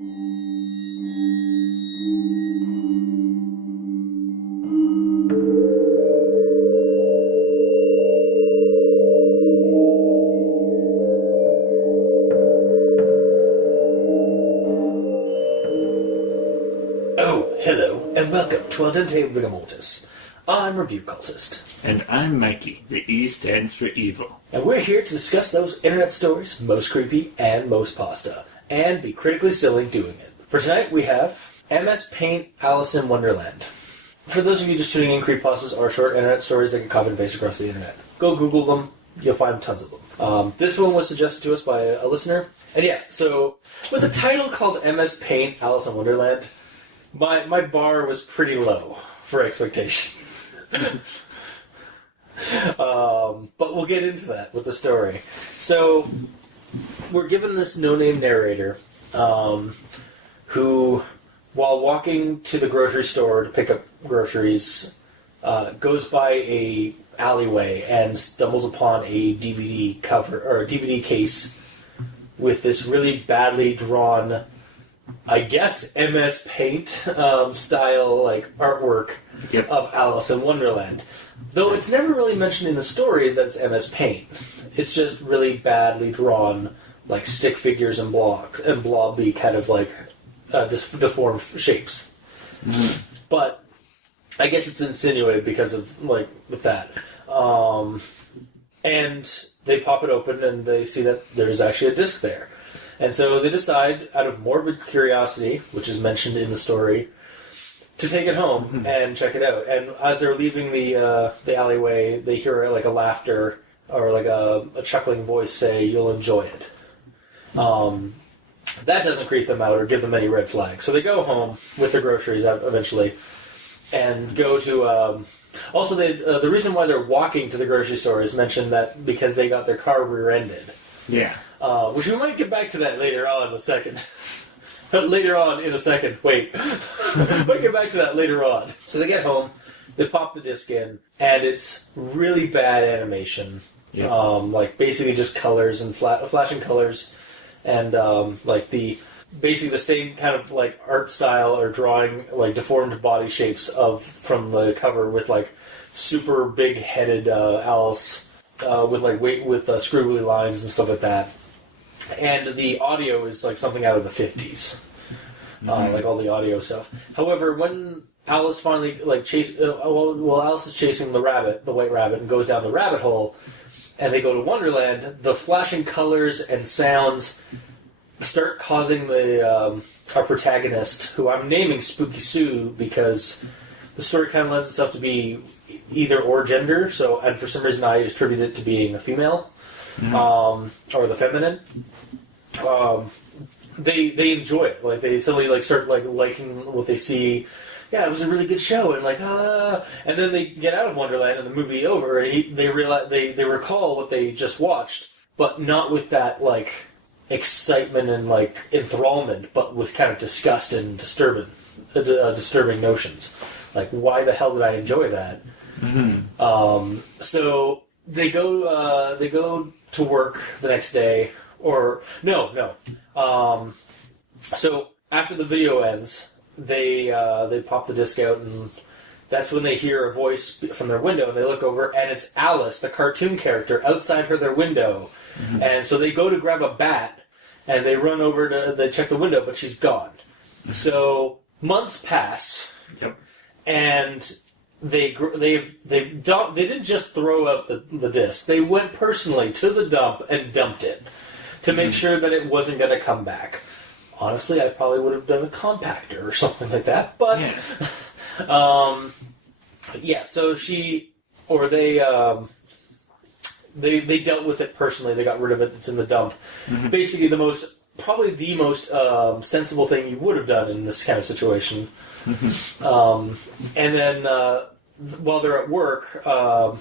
Oh, hello, and welcome to Al Dente Rigamortis. I'm Review Cultist. And I'm Mikey. The E stands for evil. And we're here to discuss those internet stories most creepy and most pasta, and be critically silly doing it. For tonight, we have MS Paint Alice in Wonderland. For those of you just tuning in, creepypastas are short internet stories that get copied and pasted across the internet. Go Google them, you'll find tons of them. This one was suggested to us by a listener. And yeah, so with a title called MS Paint Alice in Wonderland, my bar was pretty low for expectation. But we'll get into that with the story. So, we're given this no-name narrator who, while walking to the grocery store to pick up groceries, goes by a alleyway and stumbles upon a DVD cover, or a DVD case with this really badly drawn, I guess, MS Paint style like artwork of Alice in Wonderland. Though it's never really mentioned in the story that it's MS Paint. It's just really badly drawn, like stick figures and blocks and blobby kind of like deformed shapes. Mm. But I guess it's insinuated because of like with that. And they pop it open and they see that there's actually a disc there. And so they decide, out of morbid curiosity, which is mentioned in the story, to take it home and check it out. And as they're leaving the alleyway, they hear like a laughter or like a chuckling voice say, "You'll enjoy it." That doesn't creep them out or give them any red flags. So they go home with their groceries eventually and go to... also, the reason why they're walking to the grocery store is mentioned that because they got their car rear-ended. Yeah. Which we might get back to that later on in a second. Later on in a second. Wait. Might get back to that later on. So they get home, they pop the disc in, and it's really bad animation. Yeah. Like basically just colors and flashing colors, and like basically the same kind of like art style or drawing, like deformed body shapes from the cover with like super big headed Alice with like squiggly lines and stuff like that. And the audio is like something out of the 50s, like all the audio stuff. However, when Alice finally like Alice is chasing the white rabbit, and goes down the rabbit hole, and they go to Wonderland, the flashing colors and sounds start causing our protagonist, who I'm naming Spooky Sue because the story kind of lends itself to be either or gender. So, and for some reason, I attribute it to being a female. Or the feminine. They enjoy it. Like they suddenly like start like liking what they see. Yeah, it was a really good show, and like and then they get out of Wonderland and the movie over, and they realize they recall what they just watched, but not with that like excitement and like enthrallment, but with kind of disgust and disturbing notions. Like, why the hell did I enjoy that? Mm-hmm. So they go to work the next day, or no. So after the video ends, they pop the disc out, and that's when they hear a voice from their window, and they look over, and it's Alice, the cartoon character, outside their window. Mm-hmm. And so they go to grab a bat, and they run over they check the window, but she's gone. Mm-hmm. So months pass, and they didn't just throw out the disc. They went personally to the dump and dumped it to make sure that it wasn't going to come back. Honestly, I probably would have done a compactor or something like that. But so they dealt with it personally. They got rid of it. It's in the dump. Mm-hmm. Basically, probably the most sensible thing you would have done in this kind of situation. Mm-hmm. And then while they're at work, or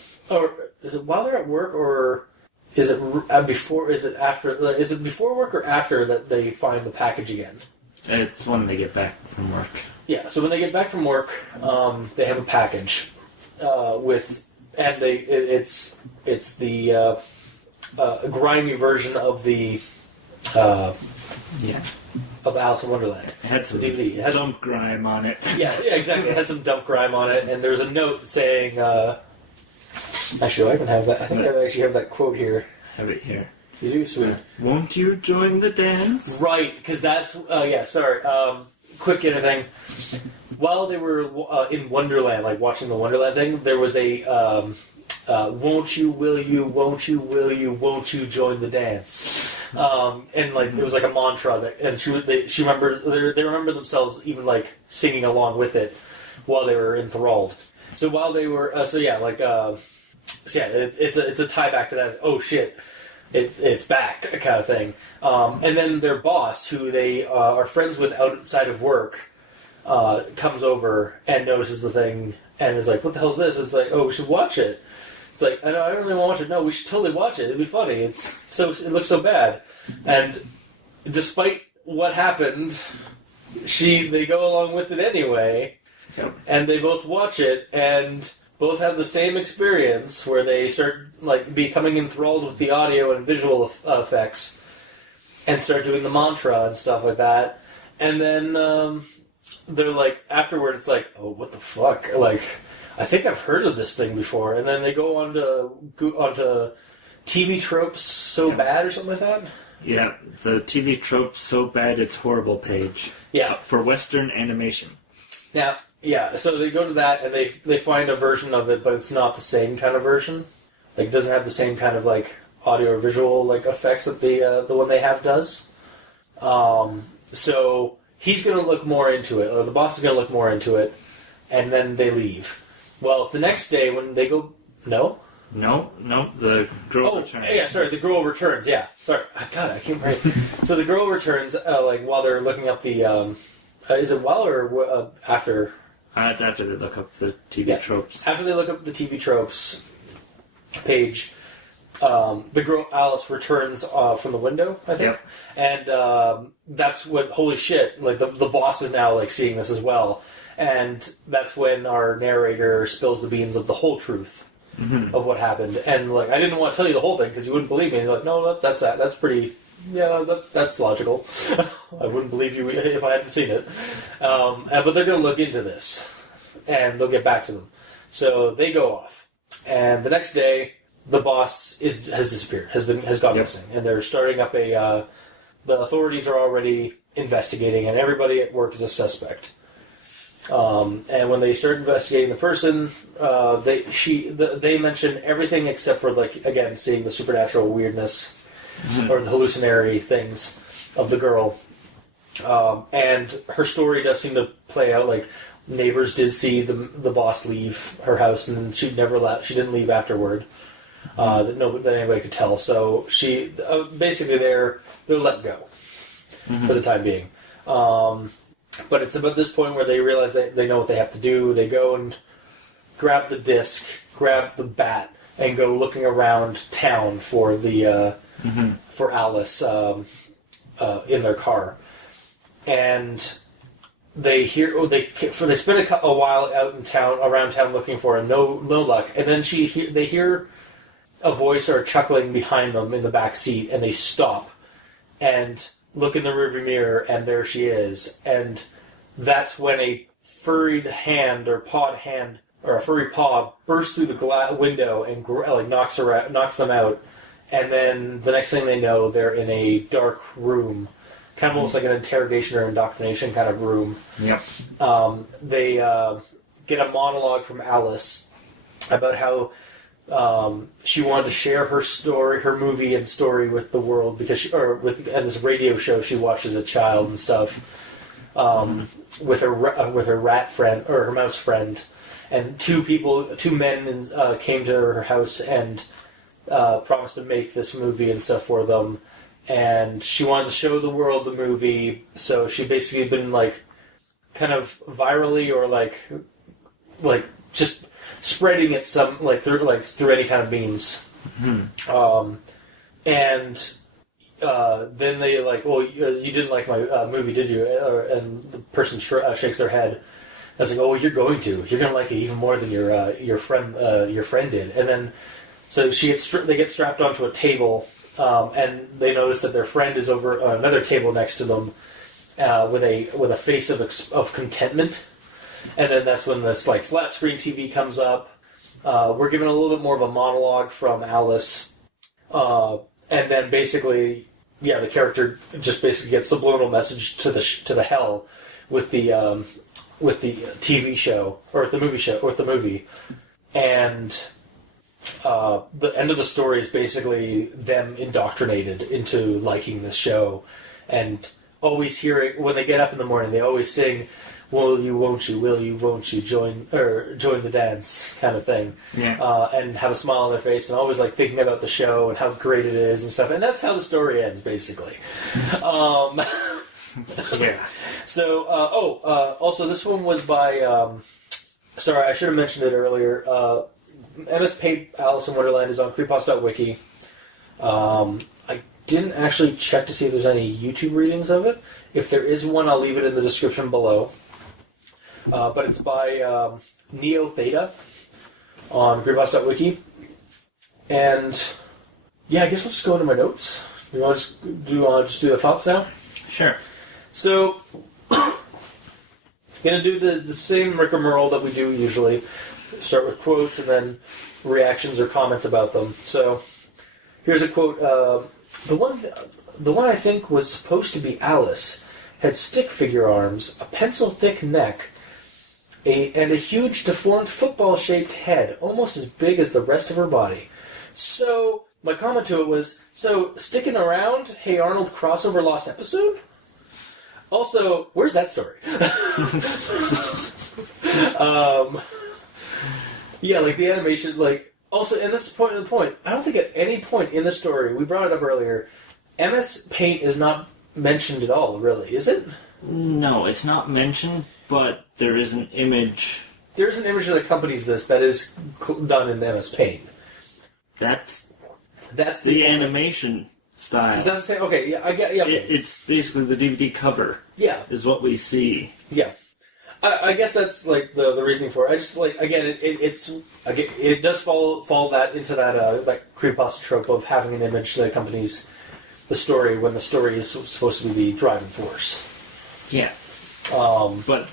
is it while they're at work, or is it before? Is it after? Is it before work or after that they find the package again? It's when they get back from work. Yeah. So when they get back from work, they have a package it's the grimy version of the of Alice in Wonderland. It had some DVD. It has dump grime on it. Yeah, exactly. It has some dump grime on it, and there's a note saying, actually, I even have that. I think I actually have that quote here. Have it here. You do? Sweet. Won't you join the dance? Right, because that's, sorry. Quick thing. While they were in Wonderland, like watching the Wonderland thing, there was a, won't you, will you, won't you, will you, won't you join the dance? And like it was like a mantra that, and she remembered, they remember themselves even like singing along with it while they were enthralled. So while they were, it's a tie back to that. Oh shit, it's back kind of thing. And then their boss, who they are friends with outside of work, comes over and notices the thing and is like, "What the hell's this?" It's like, "Oh, we should watch it." It's like, I don't really want to watch it. No, we should totally watch it. It'd be funny. It looks so bad. And despite what happened, they go along with it anyway. Yep. And they both watch it and both have the same experience where they start like becoming enthralled with the audio and visual effects and start doing the mantra and stuff like that. And then they're like, afterward, it's like, oh, what the fuck? Like, I think I've heard of this thing before. And then they go onto TV tropes so bad or something like that. Yeah, the TV tropes so bad it's horrible page. Yeah. For Western animation. Now, yeah, so they go to that and they find a version of it, but it's not the same kind of version. Like, it doesn't have the same kind of, like, audio or visual, like, effects that the one they have does. So he's going to look more into it, or the boss is going to look more into it, and then they leave. Well, the next day when they go... No, the girl returns. Yeah, sorry, the girl returns, yeah. Sorry, God, I can't write. So the girl returns, while they're looking up the... is it while or after? It's after they look up the TV tropes. After they look up the TV tropes page, the girl, Alice, returns from the window, I think. Yep. And that's what, holy shit, like the boss is now like seeing this as well. And that's when our narrator spills the beans of the whole truth of what happened. And like, I didn't want to tell you the whole thing because you wouldn't believe me. And you're like, no, that's pretty... Yeah, that's logical. I wouldn't believe you if I hadn't seen it. But they're going to look into this, and they'll get back to them. So they go off, and the next day, the boss has disappeared, has gone missing, and they're starting up the authorities are already investigating, and everybody at work is a suspect. And when they start investigating the person, they mention everything except for, like, again, seeing the supernatural weirdness. Or the hallucinatory things of the girl. And her story does seem to play out, like, neighbors did see the boss leave her house, and she didn't leave afterward. That anybody could tell. So she, basically they're let go for the time being. But it's about this point where they realize that they know what they have to do. They go and grab the disc, grab the bat, and go looking around town for the... for Alice in their car, and they spend a while out in town, around town, looking for her. No luck. And then they hear a voice or a chuckling behind them in the back seat, and they stop and look in the rearview mirror, and there she is. And that's when a furried hand or a furry paw bursts through the window and knocks them out. And then the next thing they know, they're in a dark room, kind of almost like an interrogation or indoctrination kind of room. Yep. They get a monologue from Alice about how she wanted to share her story, her movie and story with the world and this radio show she watched as a child and stuff. With her rat friend or her mouse friend, and two men came to her house and. Promised to make this movie and stuff for them, and she wanted to show the world the movie, so she basically been like kind of virally or like just spreading it some through any kind of means. And then they well, you didn't like my movie, did you? And the person shakes their head. I was like, oh, well, you're going to like it even more than your friend did. And then so they get strapped onto a table, and they notice that their friend is over another table next to them, with a face of contentment, and then that's when this like flat screen TV comes up. We're given a little bit more of a monologue from Alice, and then basically, the character just basically gets subliminal message to the hell with the TV show or the movie, and the end of the story is basically them indoctrinated into liking this show, and always hearing when they get up in the morning, they always sing, "Will you, won't you join the dance," kind of thing, and have a smile on their face, and always like thinking about the show and how great it is and stuff, and that's how the story ends basically. Yeah. So, also this one was by, sorry, I should have mentioned it earlier, MS Paint Alice in Wonderland is on creepypasta.wiki. I didn't actually check to see if there's any YouTube readings of it. If there is one, I'll leave it in the description below. But it's by Theta on creepypasta.wiki. And, I guess we'll just go into my notes. Do you want to just do the thoughts now? Sure. So, going to do the same rigmarole that we do usually. Start with quotes and then reactions or comments about them. So, here's a quote. The one I think was supposed to be Alice had stick figure arms, a pencil-thick neck, and a huge deformed football-shaped head, almost as big as the rest of her body. So, my comment to it was, so, sticking around, Hey Arnold crossover lost episode? Also, where's that story? Like the animation, like, also, and this is the point, I don't think at any point in the story, we brought it up earlier, MS Paint is not mentioned at all, really, is it? No, it's not mentioned, but there is an image. There's an image that accompanies this that is done in MS Paint. That's the animation style. Is that the same? Okay, yeah, I get. Yeah, okay. It's basically the DVD cover. Yeah, is what we see. Yeah, I guess that's like the reasoning for it. I just like again, it does fall that into that like creepypasta trope of having an image that accompanies the story when the story is supposed to be the driving force. Yeah. But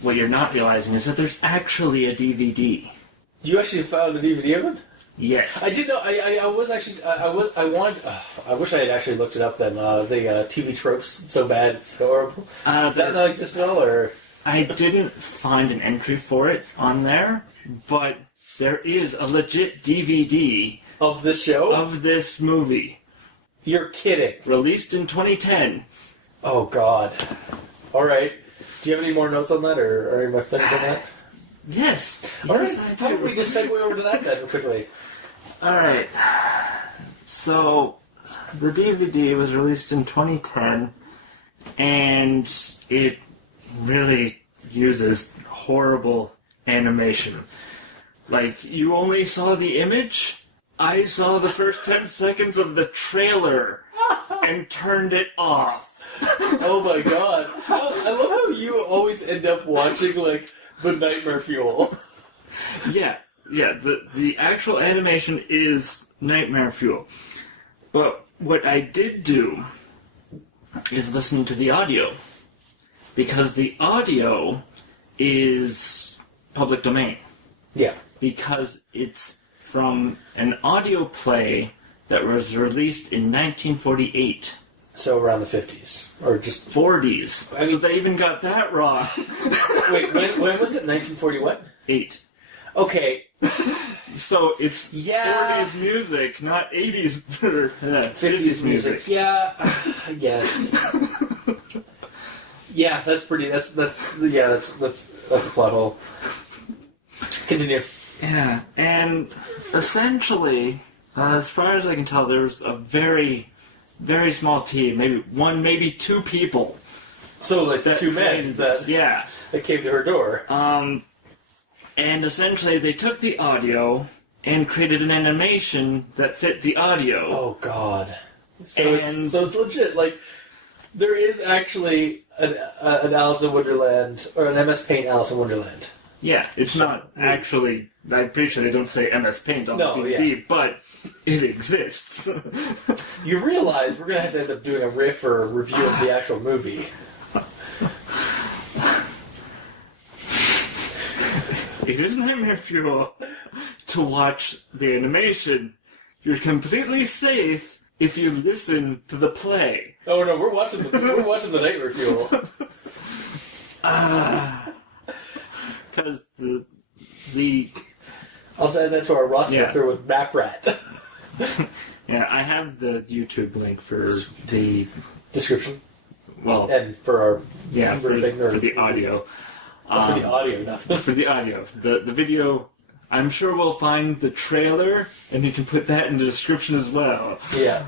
what you're not realizing is that there's actually a DVD. You actually found a DVD of it? Yes. I did know. I was actually. I wish I had actually looked it up then. The TV tropes so bad it's horrible. Does that not exist at all, or? I didn't find an entry for it on there, but there is a legit DVD of this show of this movie. You're kidding. Released in 2010. Oh God. All right. Do you have any more notes on that, or any more things on that? Yes. All right. How about we just segue over to that then quickly? All right. So, the DVD was released in 2010, and it really uses horrible animation. Like, you only saw the image? I saw the first 10 seconds of the trailer and turned it off. Oh my God. I love how you always end up watching, like, the Nightmare Fuel. Yeah, the actual animation is Nightmare Fuel. But what I did do is listen to the audio. Because the audio is public domain. Yeah. Because it's from an audio play that was released in 1948. So around the 50s. Or just 40s. I mean, so they even got that wrong. Wait, when was it? 1940 what? 8. Okay. So it's 40s music, not 80s or 50s music. Yeah, I guess. Yeah, that's pretty. That's a plot hole. Continue. Yeah, and essentially, as far as I can tell, there's a very, very small team, maybe two people. So like the two men that came to her door. And essentially they took the audio and created an animation that fit the audio. Oh God! So it's legit. Like there is actually an Alice in Wonderland or an MS Paint Alice in Wonderland. Yeah, it's not actually. I'm pretty sure they don't say MS Paint on the DVD, but it exists. You realize we're gonna have to end up doing a riff or a review of the actual movie. it is nightmare fuel to watch the animation. You're completely safe if you listen to the play. Oh no, we're watching the Nightmare Fuel. Because the I'll add that to our roster Yeah. up there with Rap Rat. yeah, I have the YouTube link for the Description. well, And for our for riffing the audio. for the audio, nothing. For the audio, the video. I'm sure we'll find the trailer, and you can put that in the description as well. Yeah.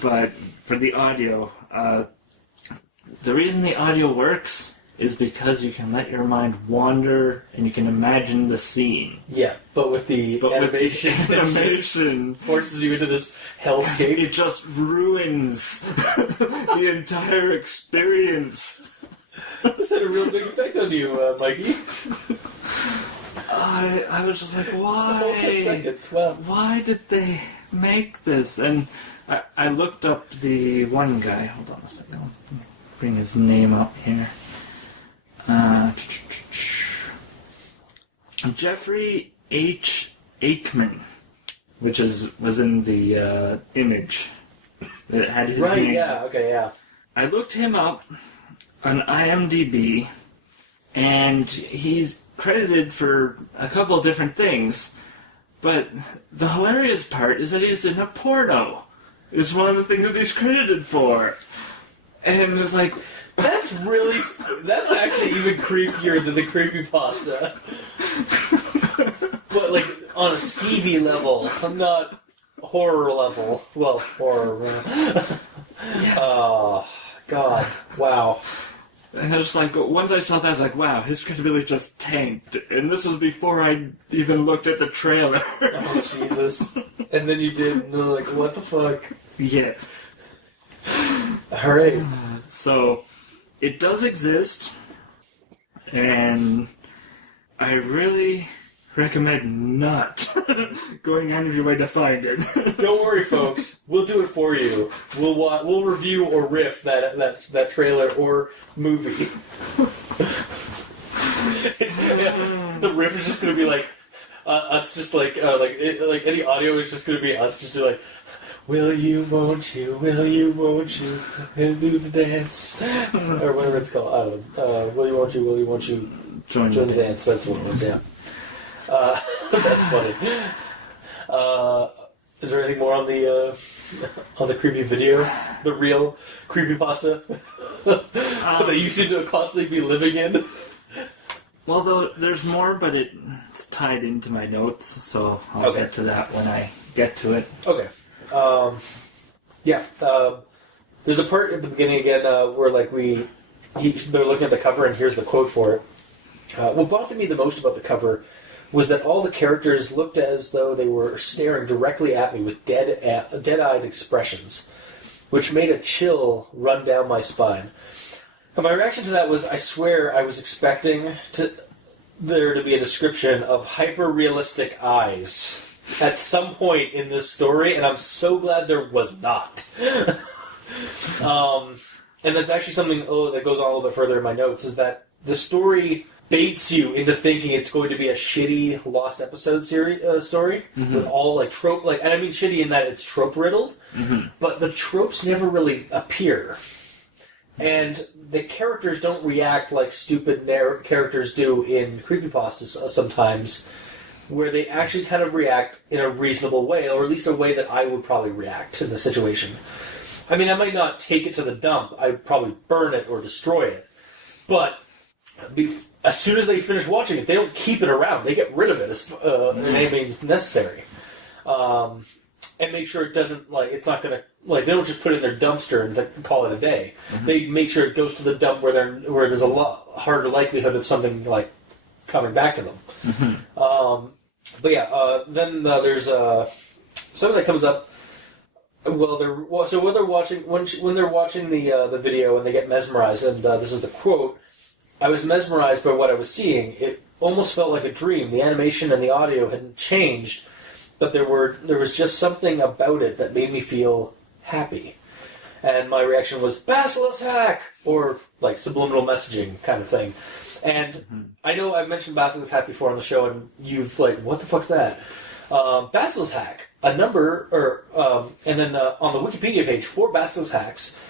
But for the audio, the reason the audio works is because you can let your mind wander and you can imagine the scene. Yeah, but with the animation, with the animation forces you into this hellscape. it just ruins the entire experience. This had a real big effect on you, Mikey. I was just like, why? Whole 10 seconds. Wow. Why did they make this? And I looked up the one guy. Hold on a second. Let me bring his name up here. Jeffrey H. Aikman, which was in the image that had his Right, name. yeah, okay, yeah. I looked him up on IMDb, and he's credited for a couple of different things, but the hilarious part is that he's in a porno. It's one of the things that he's credited for. And it's like, That's actually even creepier than the creepypasta. But, like, on a skeevy level, not horror level. Well, horror. Oh, God. Wow. and I was like, once I saw that, I was like, wow, his credibility just tanked. And this was before I even looked at the trailer. Oh, Jesus. And then you did, and you're like, what the fuck? Yes. Alright. So, it does exist, and I really recommend not going out of your way to find it. Don't worry, folks. We'll do it for you. We'll review or riff that trailer or movie. The riff is just going to be like us, just like any audio is just going to be us, just be like, will you, won't you, will you, won't you, do the dance, or whatever it's called. I don't know. Will you, won't you, Join the dance. That's what it was. Yeah. That's funny. Is there anything more on the creepy video? The real creepypasta that you seem to constantly be living in? Well, though, there's more, but it's tied into my notes, so I'll get to that when I get to it. Okay. There's a part at the beginning again where like they're looking at the cover and here's the quote for it. What bothered me the most about the cover was that all the characters looked as though they were staring directly at me with dead-eyed expressions, which made a chill run down my spine. And my reaction to that was, I swear I was expecting there to be a description of hyper-realistic eyes at some point in this story, and I'm so glad there was not. And that's actually something that goes on a little bit further in my notes, is that the story baits you into thinking it's going to be a shitty Lost Episode story, with all like trope, and I mean shitty in that it's trope riddled, but the tropes never really appear, and the characters don't react like stupid characters do in creepypastas sometimes, where they actually kind of react in a reasonable way, or at least a way that I would probably react in the situation. I mean, I might not take it to the dump. I'd probably burn it or destroy it, but as soon as they finish watching it, they don't keep it around. They get rid of it in any means necessary, and make sure it doesn't it's not going to they don't just put it in their dumpster and call it a day. They make sure it goes to the dump where there's a lot harder likelihood of something coming back to them. But yeah, then there's something that comes up. Well, when they're watching the video and they get mesmerized, and this is the quote. I was mesmerized by what I was seeing. It almost felt like a dream. The animation and the audio hadn't changed, but there was just something about it that made me feel happy. And my reaction was, Basilisk hack! Or, like, subliminal messaging kind of thing. And I know I've mentioned Basilisk hack before on the show, and you've, like, what the fuck's that? Basilisk hack, and then on the Wikipedia page for Basilisk hacks,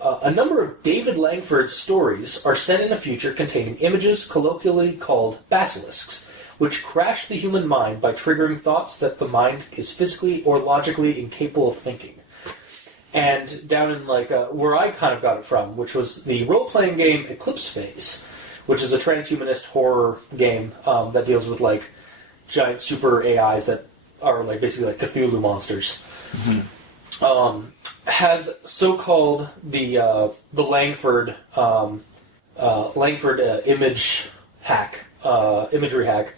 a number of David Langford's stories are set in a future containing images colloquially called basilisks, which crash the human mind by triggering thoughts that the mind is physically or logically incapable of thinking. And down in, like, where I kind of got it from, which was the role-playing game Eclipse Phase, which is a transhumanist horror game that deals with, like, giant super AIs that are, like, basically like Cthulhu monsters. Has so-called the Langford image hack, imagery hack,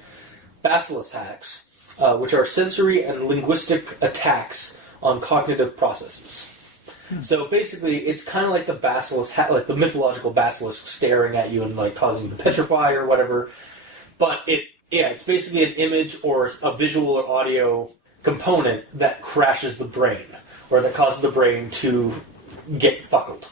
basilisk hacks, which are sensory and linguistic attacks on cognitive processes. So basically, it's kind of like the basilisk, like the mythological basilisk staring at you and like causing you to petrify or whatever. But it's basically an image or a visual or audio component that crashes the brain, or that causes the brain to get fuckled.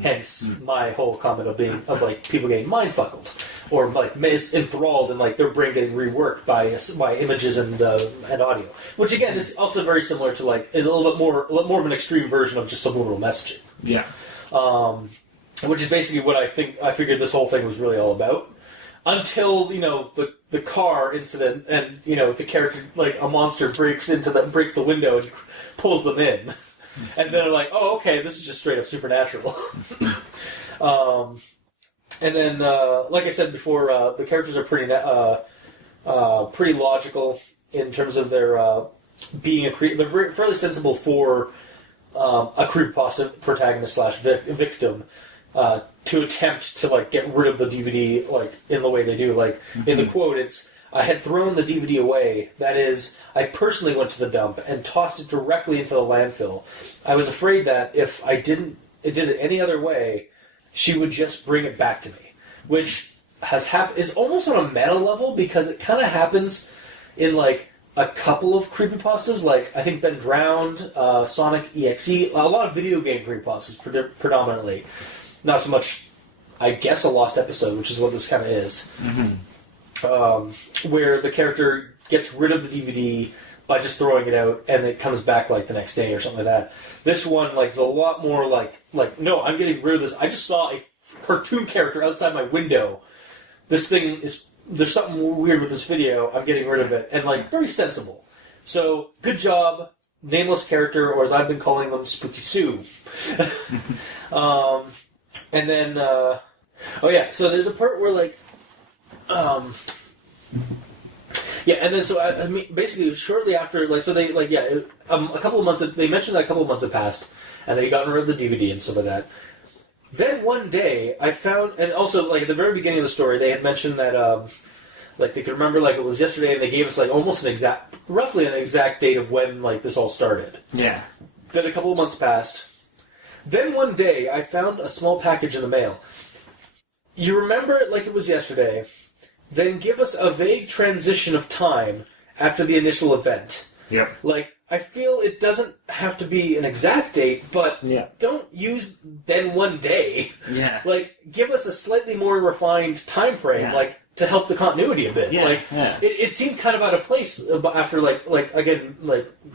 Hence my whole comment of like people getting mind fuckled, or like enthralled and like their brain getting reworked by images and audio. Which again is also very similar to like is a little more of an extreme version of just subliminal messaging. Yeah. Which is basically what I figured this whole thing was really all about. Until, the car incident and, the character, like, a monster breaks the window and pulls them in. And they're like, oh, okay, this is just straight up supernatural. And then, like I said before, the characters are pretty logical in terms of their being they're fairly sensible for a creepypasta protagonist / victim. To attempt to like get rid of the DVD like in the way they do. Like in the quote, it's I had thrown the DVD away. That is, I personally went to the dump and tossed it directly into the landfill. I was afraid that if I did it any other way, she would just bring it back to me. Which is almost on a meta level because it kind of happens in like a couple of creepypastas. Like I think Ben Drowned, Sonic EXE, a lot of video game creepypastas predominantly. Not so much, I guess, a lost episode, which is what this kind of is. Where the character gets rid of the DVD by just throwing it out, and it comes back like the next day or something like that. This one like is a lot more like no, I'm getting rid of this. I just saw a cartoon character outside my window. There's something weird with this video. I'm getting rid of it, and like very sensible. So good job, nameless character, or as I've been calling them, Spooky Sue. And then, so there's a part where, like, and then, so, I mean, basically, shortly after, like, so they, like, a couple of months, they mentioned that a couple of months had passed, and they got rid of the DVD and stuff like that. Then one day, I found, and also, like, at the very beginning of the story, they had mentioned that, like, they could remember, like, it was yesterday, and they gave us, like, almost roughly an exact date of when, like, this all started. Yeah. Then a couple of months passed. Then one day, I found a small package in the mail. You remember it like it was yesterday, then give us a vague transition of time after the initial event. Yeah. Like, I feel it doesn't have to be an exact date, but don't use then one day. Yeah. Like, give us a slightly more refined time frame, like, to help the continuity a bit. Yeah. Like, it seemed kind of out of place after, again,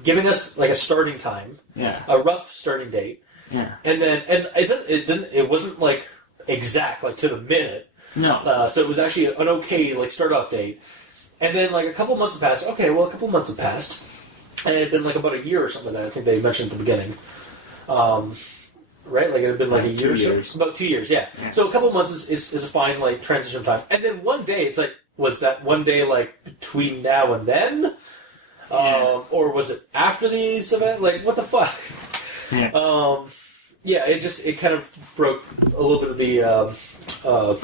giving us, like, a starting time. Yeah. A rough starting date. Yeah, and then it wasn't like exact like to the minute. No, so it was actually an okay like start off date. And then like a couple months have passed. Okay, well a couple months have passed, and it had been like about a year or something like that. I think they mentioned at the beginning. Right, like it had been like a year. 2 years. About 2 years. Yeah. So a couple months is a fine like transition time. And then one day it's like was that one day like between now and then, or was it after these events? Like what the fuck? Yeah. It kind of broke a little bit of the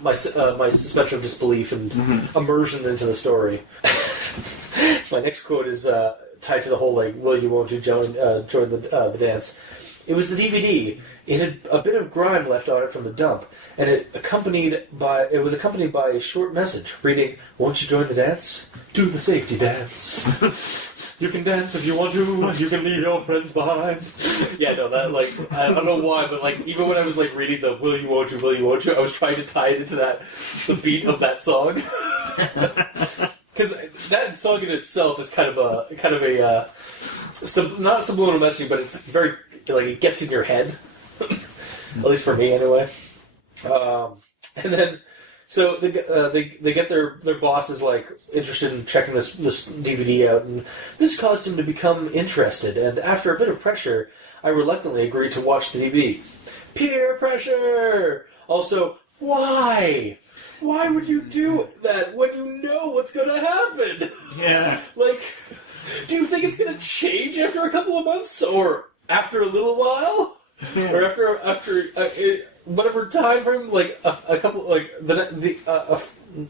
my suspension of disbelief and immersion into the story. My next quote is tied to the whole like will you won't you join the dance. It was the DVD. It had a bit of grime left on it from the dump, and it was accompanied by a short message reading, "Won't you join the dance? Do the safety dance. You can dance if you want to. You can leave your friends behind." Yeah, no, that I don't know why, but even when I was reading the "Will you, won't you," I was trying to tie it into the beat of that song. Because that song in itself is kind of a not subliminal messaging, but it's very it gets in your head. At least for me, anyway. And then, so they get their boss is interested in checking this DVD out, and this caused him to become interested. And after a bit of pressure, I reluctantly agreed to watch the DVD. Peer pressure. Also, why? Why would you do that when you know what's going to happen? Yeah. Do you think it's going to change after a couple of months, or after a little while, or after whatever time frame? A couple,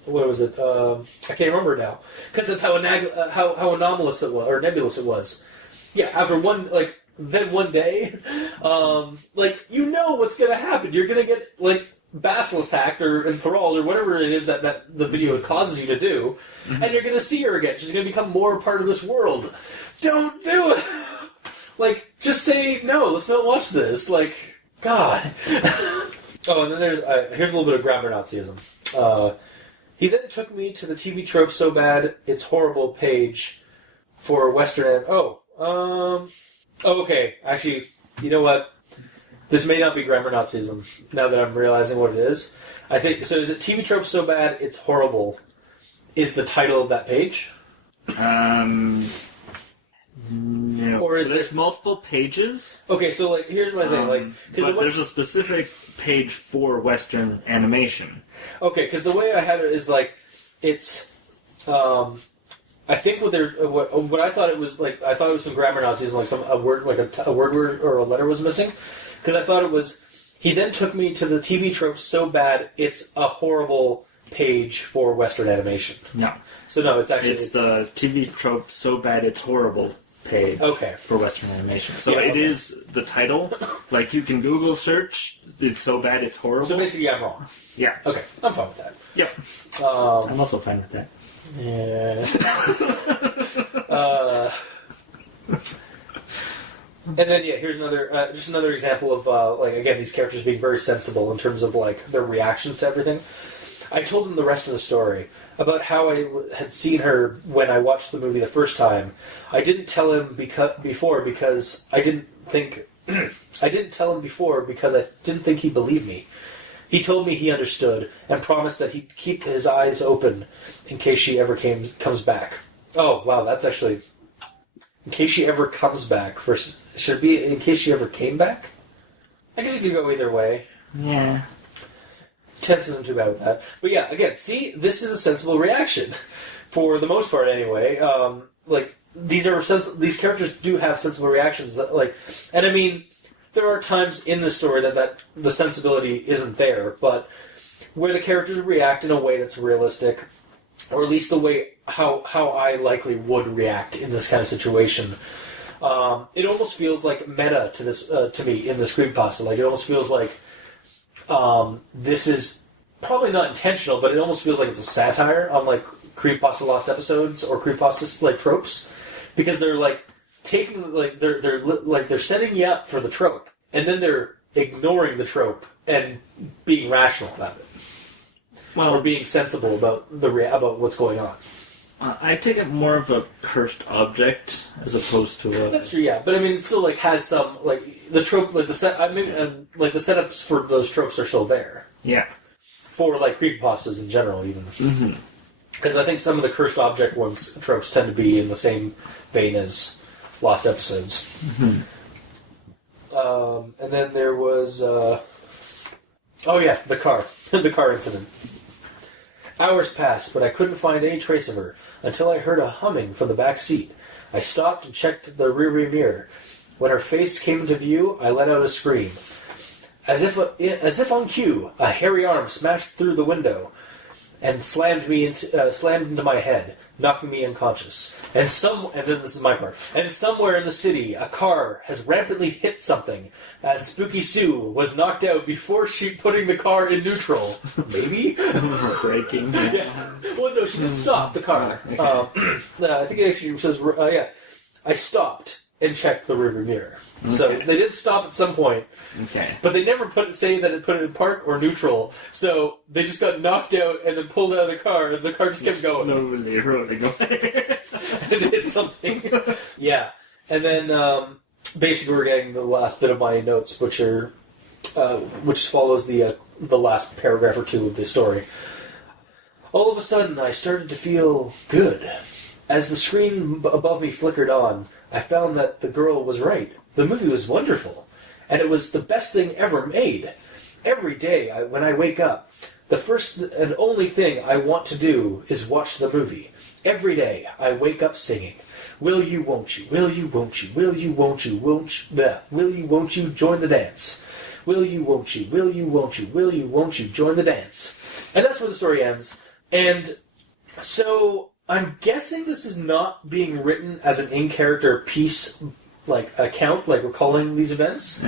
what was it? I can't remember now, because that's how anomalous it was, or nebulous it was. Yeah, after one day, you know what's going to happen. You're going to get basilisk hacked or enthralled or whatever it is that the video causes you to do, and you're going to see her again. She's going to become more a part of this world. Don't do it! Just say, no, let's not watch this. God. Oh, and then here's a little bit of grammar Nazism. He then took me to the TV trope so bad it's horrible page for Western... okay. Actually, you know what? This may not be grammar Nazism, now that I'm realizing what it is. I think, so is it TV trope so bad it's horrible is the title of that page? No. Or is there's multiple pages? Okay, so here's my thing. But there's a specific page for Western animation. Okay, because the way I had it is it's... I think what I thought it was I thought it was some grammar Nazism, a word or a letter was missing. Because I thought it was, he then took me to the TV trope so bad it's a horrible page for Western animation. No. So no, it's actually... It's the TV trope so bad it's horrible page for Western animation. So yeah, it is the title. You can Google search, it's so bad it's horrible. So basically I'm wrong. Yeah. Okay, I'm fine with that. Yep. I'm also fine with that. Yeah. And then, here's another example of, again, these characters being very sensible in terms of, their reactions to everything. I told him the rest of the story about how I had seen her when I watched the movie the first time. I didn't tell him before because I didn't think... I didn't tell him before because I didn't think he believed me. He told me he understood and promised that he'd keep his eyes open in case she ever comes back. Oh, wow, that's actually... In case she ever comes back. Should it be in case she ever came back? I guess it could go either way. Yeah. Tense isn't too bad with that. But yeah, again, see, this is a sensible reaction. For the most part, anyway. These characters do have sensible reactions. And I mean, there are times in the story that the sensibility isn't there, but where the characters react in a way that's realistic, or at least the way how I likely would react in this kind of situation. It almost feels like meta to this to me in this creepypasta. It almost feels like this is probably not intentional, but it almost feels like it's a satire on creepypasta lost episodes or creepypasta tropes, because they're taking they're setting you up for the trope, and then they're ignoring the trope and being rational about it. Or being sensible about about what's going on. I take it more of a cursed object as opposed to a... That's true, yeah. But I mean, it still has some the trope, the setups for those tropes are still there. Yeah. For creepypastas in general, even. Because I think some of the cursed object tropes tend to be in the same vein as lost episodes. And then there was the car, the car incident. Hours passed, but I couldn't find any trace of her until I heard a humming from the back seat. I stopped and checked the rearview mirror. When her face came into view, I let out a scream. As if on cue, a hairy arm smashed through the window and slammed into my head. knocking me unconscious. And then this is my part. And somewhere in the city, a car has rampantly hit something, as Spooky Sue was knocked out before she putting the car in neutral. Maybe? Braking. Yeah. Well, no, she did stop the car. Okay. I think it actually says, I stopped and checked the rearview mirror. Okay. So they did stop at some point. Okay. But they never say that it put it in park or neutral. So they just got knocked out and then pulled out of the car, and the car just kept going. Slowly rolling away. And did something. Yeah. And then basically we're getting the last bit of my notes, which follows the last paragraph or two of the story. All of a sudden, I started to feel good. As the screen above me flickered on, I found that the girl was right. The movie was wonderful. And it was the best thing ever made. Every day when I wake up, the first and only thing I want to do is watch the movie. Every day I wake up singing, will you, won't you, will you, won't you, will you, won't you, won't you, bleh. Will you, won't you, join the dance. Will you, won't you, will you, won't you, will you, won't you, join the dance. And that's where the story ends. And so I'm guessing this is not being written as an in-character piece, like an account, like we're calling these events,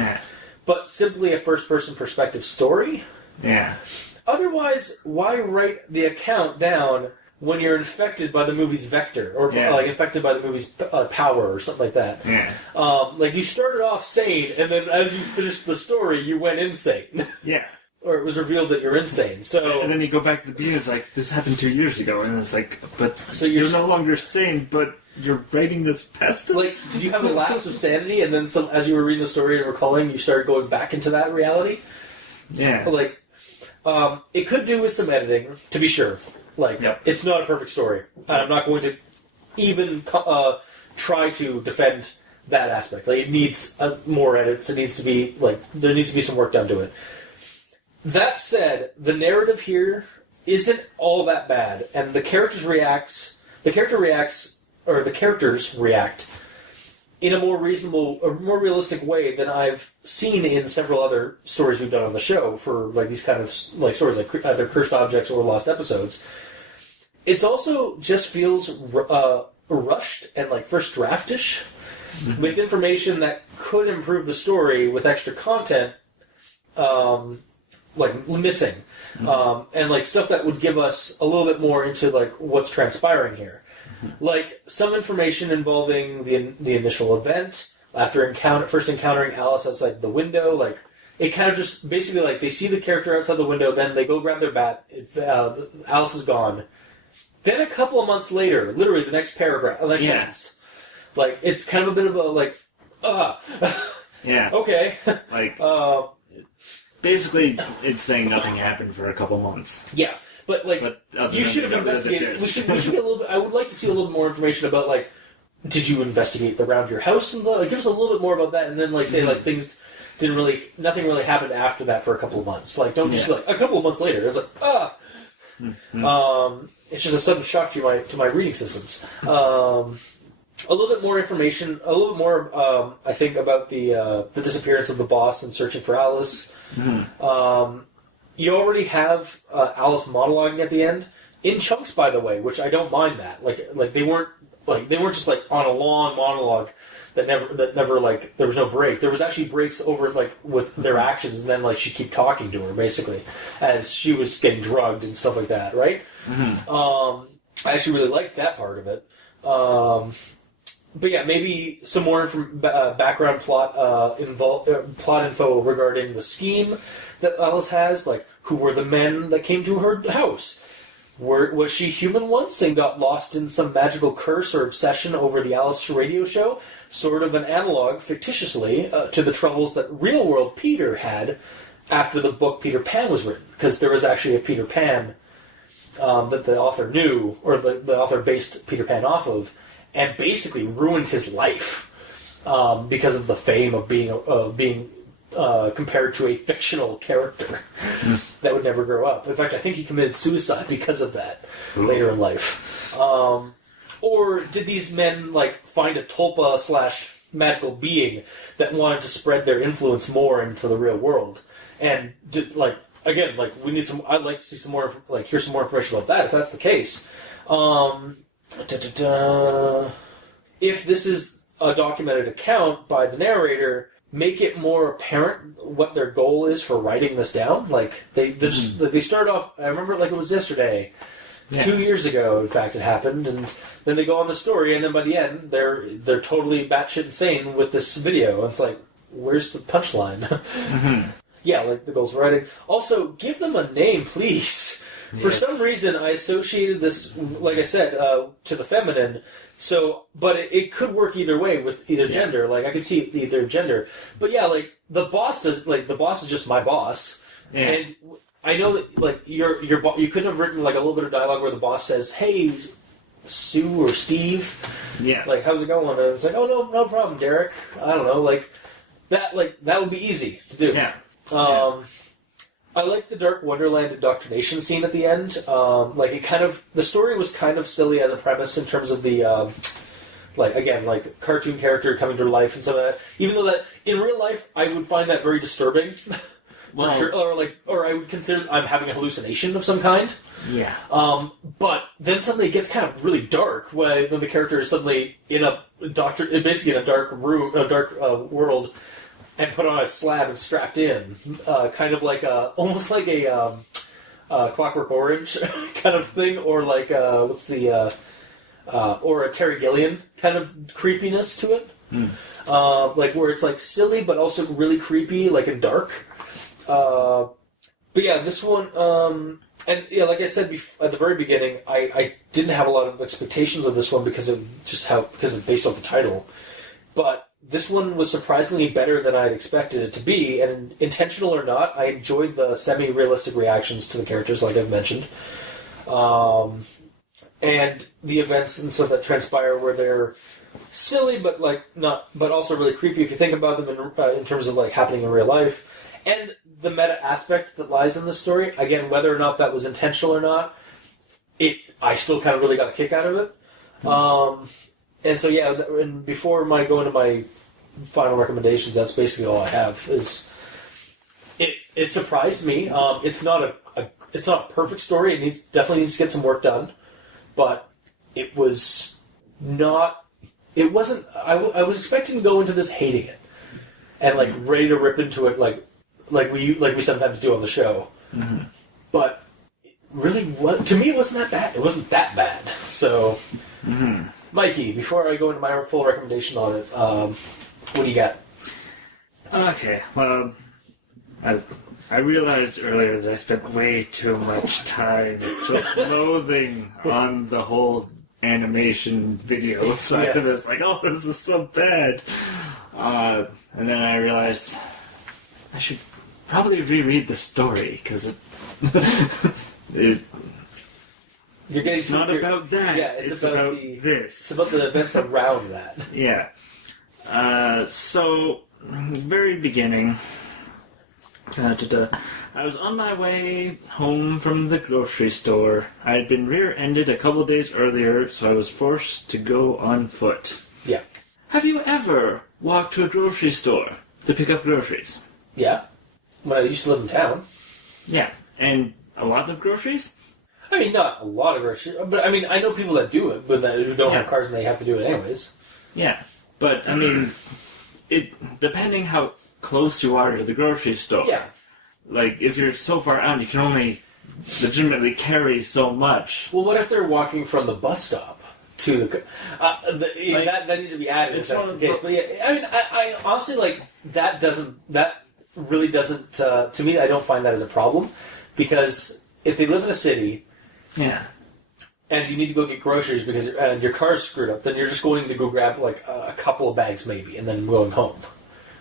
but simply a first-person perspective story. Yeah. Otherwise, why write the account down when you're infected by the movie's vector, or like infected by the movie's power, or something like that? Yeah. Like you started off sane, and then as you finished the story, you went insane. Yeah. Or it was revealed that you're insane. So, and then you go back to the beginning, it's like, this happened 2 years ago, and it's like, but so you're no longer sane, but you're writing this pestilence? Like, did you have a lapse of sanity, and then as you were reading the story and recalling, you started going back into that reality? Yeah. Like, it could do with some editing, to be sure. Like, It's not a perfect story. And I'm not going to even try to defend that aspect. Like, it needs more edits. It needs to be, there needs to be some work done to it. That said, the narrative here isn't all that bad, and the characters react in a more reasonable, or more realistic way than I've seen in several other stories we've done on the show for these kind of stories, like either Cursed Objects or Lost Episodes. It's also just feels rushed and first draftish, with information that could improve the story with extra content. Missing. And stuff that would give us a little bit more into what's transpiring here. Some information involving the initial event, after first encountering Alice outside the window, it kind of just basically they see the character outside the window, then they go grab their bat, Alice is gone. Then a couple of months later, literally the next paragraph, sentence, it's kind of a bit of a yeah. Okay. Basically, it's saying nothing happened for a couple months. Yeah, but you should have investigated. We should get a little bit. I would like to see a little bit more information about did you investigate around your house and give us a little bit more about that, and then say things nothing really happened after that for a couple of months. Don't just a couple of months later. It's it's just a sudden shock to my reading systems. A little bit more information, a little bit more, I think, about the disappearance of the boss and searching for Alice. Mm-hmm. You already have Alice monologuing at the end in chunks, by the way, which I don't mind that. They weren't just on a long monologue that never there was no break. There was actually breaks over with their actions, and then she kept talking to her basically as she was getting drugged and stuff like that, right? Mm-hmm. I actually really liked that part of it. But yeah, maybe some more background plot info regarding the scheme that Alice has. Who were the men that came to her house? Was she human once and got lost in some magical curse or obsession over the Alice radio show? Sort of an analog, fictitiously, to the troubles that real-world Peter had after the book Peter Pan was written. Because there was actually a Peter Pan that the author knew, or the author based Peter Pan off of, and basically ruined his life because of the fame of being compared to a fictional character that would never grow up. In fact, I think he committed suicide because of that later in life. Or did these men find a tulpa / magical being that wanted to spread their influence more into the real world? And we need some. I'd like to see some more. Hear some more information about that if that's the case. If this is a documented account by the narrator, make it more apparent what their goal is for writing this down. Like they start off. I remember it like it was yesterday. Yeah. 2 years ago, in fact, it happened, and then they go on the story, and then by the end, they're totally batshit insane with this video. And it's like, where's the punchline? Mm-hmm. Yeah, like the goals of writing. Also, give them a name, please. Yes. For some reason, I associated this, like I said, to the feminine. So, but it could work either way with either gender. Like I could see either gender. But yeah, like the boss is just my boss, and I know that like you couldn't have written like a little bit of dialogue where the boss says, "Hey, Sue or Steve, like how's it going?" And it's like, "Oh no problem, Derek." I don't know, like that would be easy to do. Yeah. I like the Dark Wonderland indoctrination scene at the end. The story was kind of silly as a premise in terms of the the cartoon character coming to life and some of that. Even though that in real life I would find that very disturbing. Well, sure, or I would consider I'm having a hallucination of some kind. Yeah. But then suddenly it gets kind of really dark when the character is suddenly basically in a dark room, a dark world, and put on a slab and strapped in, kind of like almost like a Clockwork Orange kind of thing, or like or a Terry Gilliam kind of creepiness to it, like where it's like silly but also really creepy, like and dark. But yeah, this one, and yeah, like I said at the very beginning, I didn't have a lot of expectations of this one because it's based off the title. But this one was surprisingly better than I'd expected it to be, and intentional or not, I enjoyed the semi-realistic reactions to the characters, like I've mentioned, and the events and stuff that transpire where they're silly, but also really creepy if you think about them in terms of like happening in real life. And the meta aspect that lies in the story, again, whether or not that was intentional or not, I still kind of really got a kick out of it. And so, yeah, and before go into my final recommendations, that's basically all I have. It surprised me. It's not a perfect story. It definitely needs to get some work done, but it was not. It wasn't. I was expecting to go into this hating it and like ready to rip into it like we sometimes do on the show. Mm-hmm. But it really to me, it wasn't that bad. It wasn't that bad. So. Mm-hmm. Mikey, before I go into my full recommendation on it, what do you got? Okay, well, I realized earlier that I spent way too much time just loathing on the whole animation video side of it. It's like, oh, this is so bad. And then I realized I should probably reread the story, because it's not about that. Yeah, it's about this. It's about the events around that. Yeah. So, very beginning, I was on my way home from the grocery store. I had been rear-ended a couple days earlier, so I was forced to go on foot. Yeah. Have you ever walked to a grocery store to pick up groceries? Yeah. When I used to live in town. Yeah. And a lot of groceries? I mean, not a lot of groceries, but I mean, I know people that do it, but who don't have cars and they have to do it anyways. Yeah, but I mean, depending how close you are to the grocery store. Yeah. Like, if you're so far out, you can only legitimately carry so much. Well, what if they're walking from the bus stop to the... that needs to be added if that's the case. But yeah, I mean, I honestly, like, that really doesn't... to me, I don't find that as a problem, because if they live in a city... Yeah. And you need to go get groceries because your car's screwed up, then you're just going to go grab like a couple of bags maybe and then going home.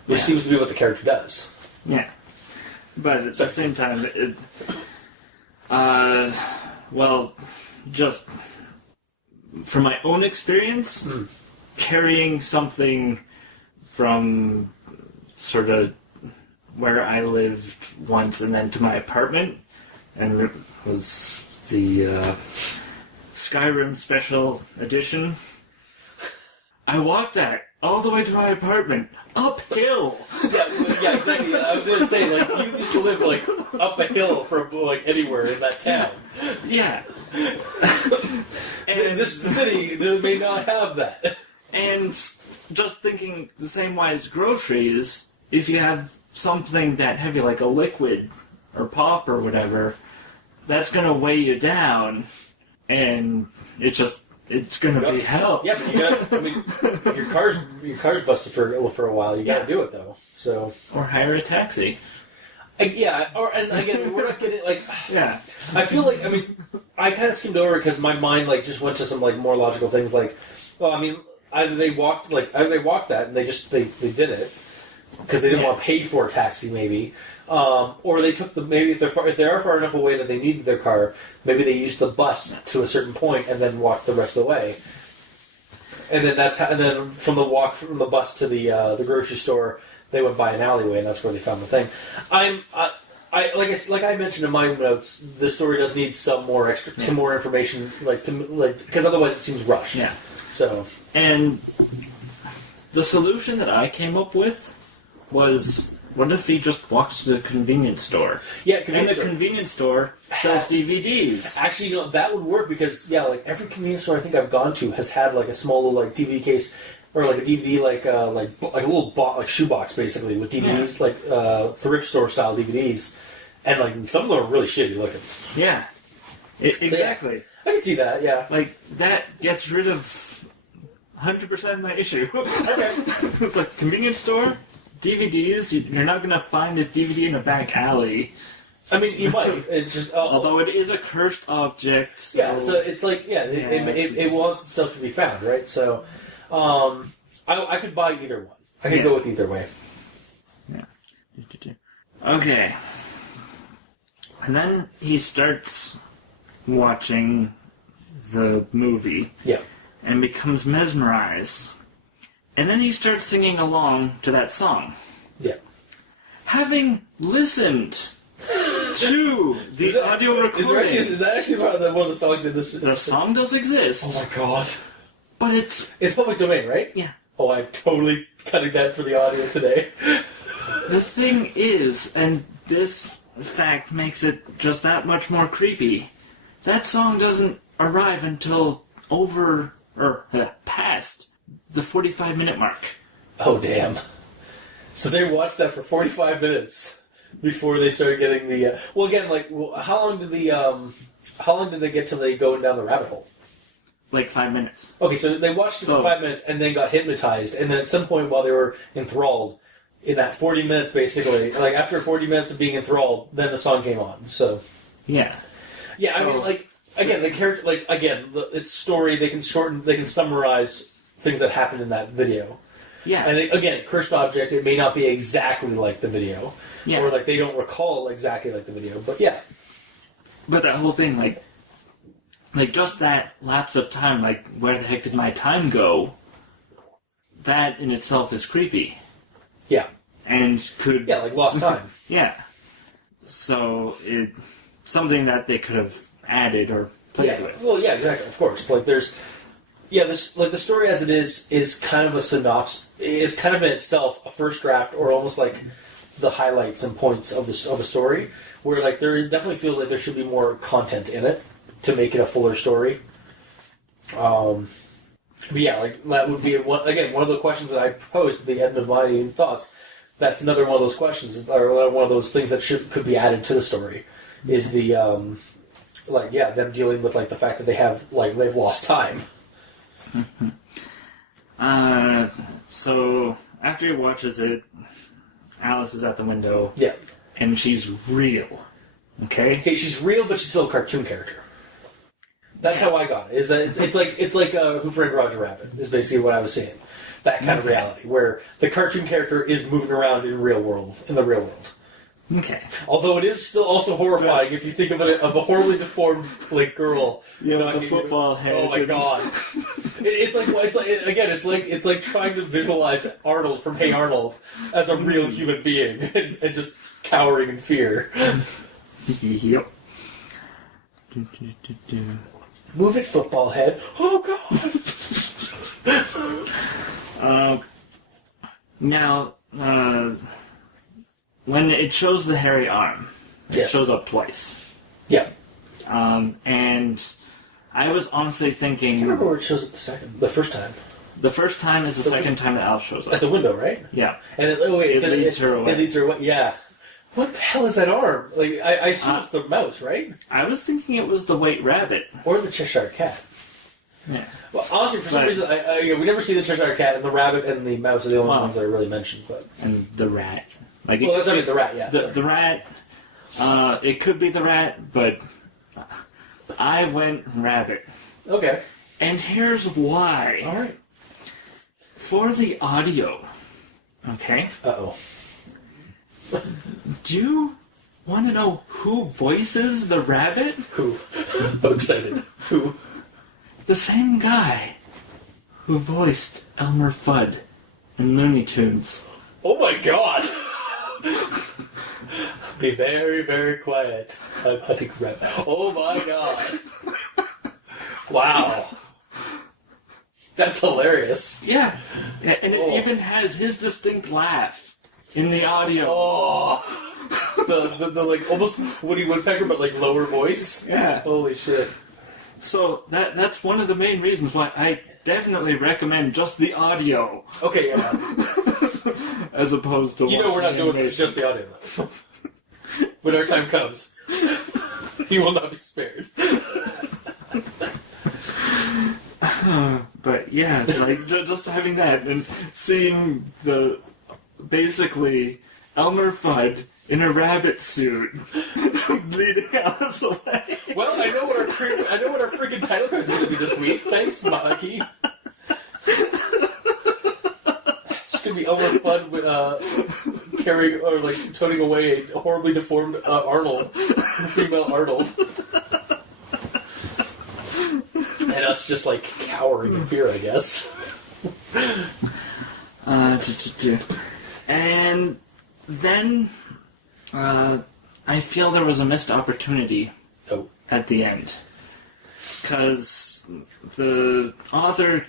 Which seems to be what the character does. Yeah. But at the same time, just from my own experience, carrying something from sort of where I lived once and then to my apartment, and it was the Skyrim Special Edition. I walked that all the way to my apartment, uphill. Yeah, exactly. I was going to say, like, you used to live, like, up a hill from, like, anywhere in that town. Yeah. And this city may not have that. And just thinking the same way as groceries, if you have something that heavy, like a liquid or pop or whatever, that's going to weigh you down, and it's going to be hell. Yeah, but you got. I mean, your car's busted for a while. You got to do it though. So or hire a taxi. And again, we're not getting like. Yeah. I feel like I kind of skimmed over because my mind like just went to some like more logical things like, well, I mean, either they walked that and they did it because they didn't want to pay for a taxi maybe. Or they took maybe if they are far enough away that they needed their car, maybe they used the bus to a certain point and then walked the rest of the way. And then from the bus to the grocery store, they went by an alleyway and that's where they found the thing. Like I mentioned in my notes, the story does need some more information, because otherwise it seems rushed. Yeah. So and the solution that I came up with was, what if he just walks to the convenience store? Yeah, convenience store sells DVDs. Actually, that would work because like every convenience store I think I've gone to has had like a small little like DVD case or like a DVD like a little shoebox basically with DVDs like thrift store style DVDs, and like some of them are really shitty looking. Yeah, exactly. Yeah, I can see that. Yeah, like that gets rid of 100% of my issue. Okay, it's like convenience store. DVDs, you're not going to find a DVD in a back alley. I mean, you might. It's just although it is a cursed object. So yeah, so it's like it wants itself to be found, right? So, I could buy either one. I could go with either way. Yeah. Okay. And then he starts watching the movie. Yeah. And becomes mesmerized. And then he starts singing along to that song. Yeah. Having listened to the audio recording. Is that actually one of the songs in this? The song does exist. Oh my god. But it's public domain, right? Yeah. Oh, I'm totally cutting that for the audio today. The thing is, and this fact makes it just that much more creepy, that song doesn't arrive until past the 45-minute mark. Oh, damn. So they watched that for 45 minutes before they started getting the... how long did they get till they go down the rabbit hole? Like 5 minutes. Okay, so they watched it for 5 minutes and then got hypnotized, and then at some point while they were enthralled, in that 40 minutes basically, like after 40 minutes of being enthralled, then the song came on, so... Yeah. Yeah, so, I mean, like, again, the character... Like, again, it's story, they can summarize things that happened in that video. Yeah. And again, cursed object, it may not be exactly like the video. Yeah. Or like they don't recall exactly like the video, but yeah. But that whole thing, like just that lapse of time, like where the heck did my time go? That in itself is creepy. Yeah. And could... Yeah, like lost time. Yeah. So, something that they could have added or played with. Well, yeah, exactly, of course. Like there's... Yeah, the story as it is kind of a synopsis. Is kind of in itself a first draft, or almost like the highlights and points of a story. Where like there definitely feels like there should be more content in it to make it a fuller story. But yeah, like that would be one of the questions that I posed at the end of my thoughts. That's another one of those questions, or one of those things that could be added to the story. Is the them dealing with like the fact that they've lost time. So after he watches it, Alice is at the window. Yeah. And she's real. Okay? Okay, she's real, but she's still a cartoon character. That's how I got it. Is that it's like Who Framed Roger Rabbit is basically what I was seeing. That kind of reality where the cartoon character is moving around in the real world. Okay. Although it is still also horrifying if you think of it of a horribly deformed like girl. Yeah, with the football head. Oh my god! It's like trying to visualize Arnold from Hey Arnold as a real human being and just cowering in fear. Yep. Move it, football head. Oh god! Now, when it shows the hairy arm, it Yes. shows up twice. Yeah. And I was honestly thinking... I remember where it shows up the first time. The first time is the second time that Al shows At up. the window, right? Yeah. And then, oh wait, It leads her away. It leads her away. Yeah. What the hell is that arm? Like, I assume it's the mouse, right? I was thinking it was the white rabbit. Or the Cheshire Cat. Yeah. Well, honestly, for some reason, we never see the Cheshire Cat, and the rabbit and the mouse are the only ones that are really mentioned. But And the rat. Like well, that's what I mean, the rat, yeah. The rat, it could be the rat, but I went rabbit. Okay. And here's why. All right. For the audio, okay? Uh-oh. Do you want to know who voices the rabbit? Who? I'm excited. Who? The same guy who voiced Elmer Fudd in Looney Tunes. Oh my god! Be very, very quiet. I'm hunting rabbit. Oh my god. Wow. That's hilarious. Yeah, and it even has his distinct laugh in the audio. Oh. The like almost Woody Woodpecker but like lower voice. Yeah. Holy shit. So that's one of the main reasons why I definitely recommend just the audio Okay, yeah. as opposed to You know we're not watching doing animation. just the audio though. When our time comes, you will not be spared. But yeah, like just having that and seeing the basically Elmer Fudd in a rabbit suit leading us away. Well, I know what our freaking title card is going to be this week. Thanks, Maki. It's going to be Elmer Fudd with carrying or like toting away a horribly deformed Arnold, female Arnold. And us just like cowering in fear, I guess. And then I feel there was a missed opportunity at the end. Because the author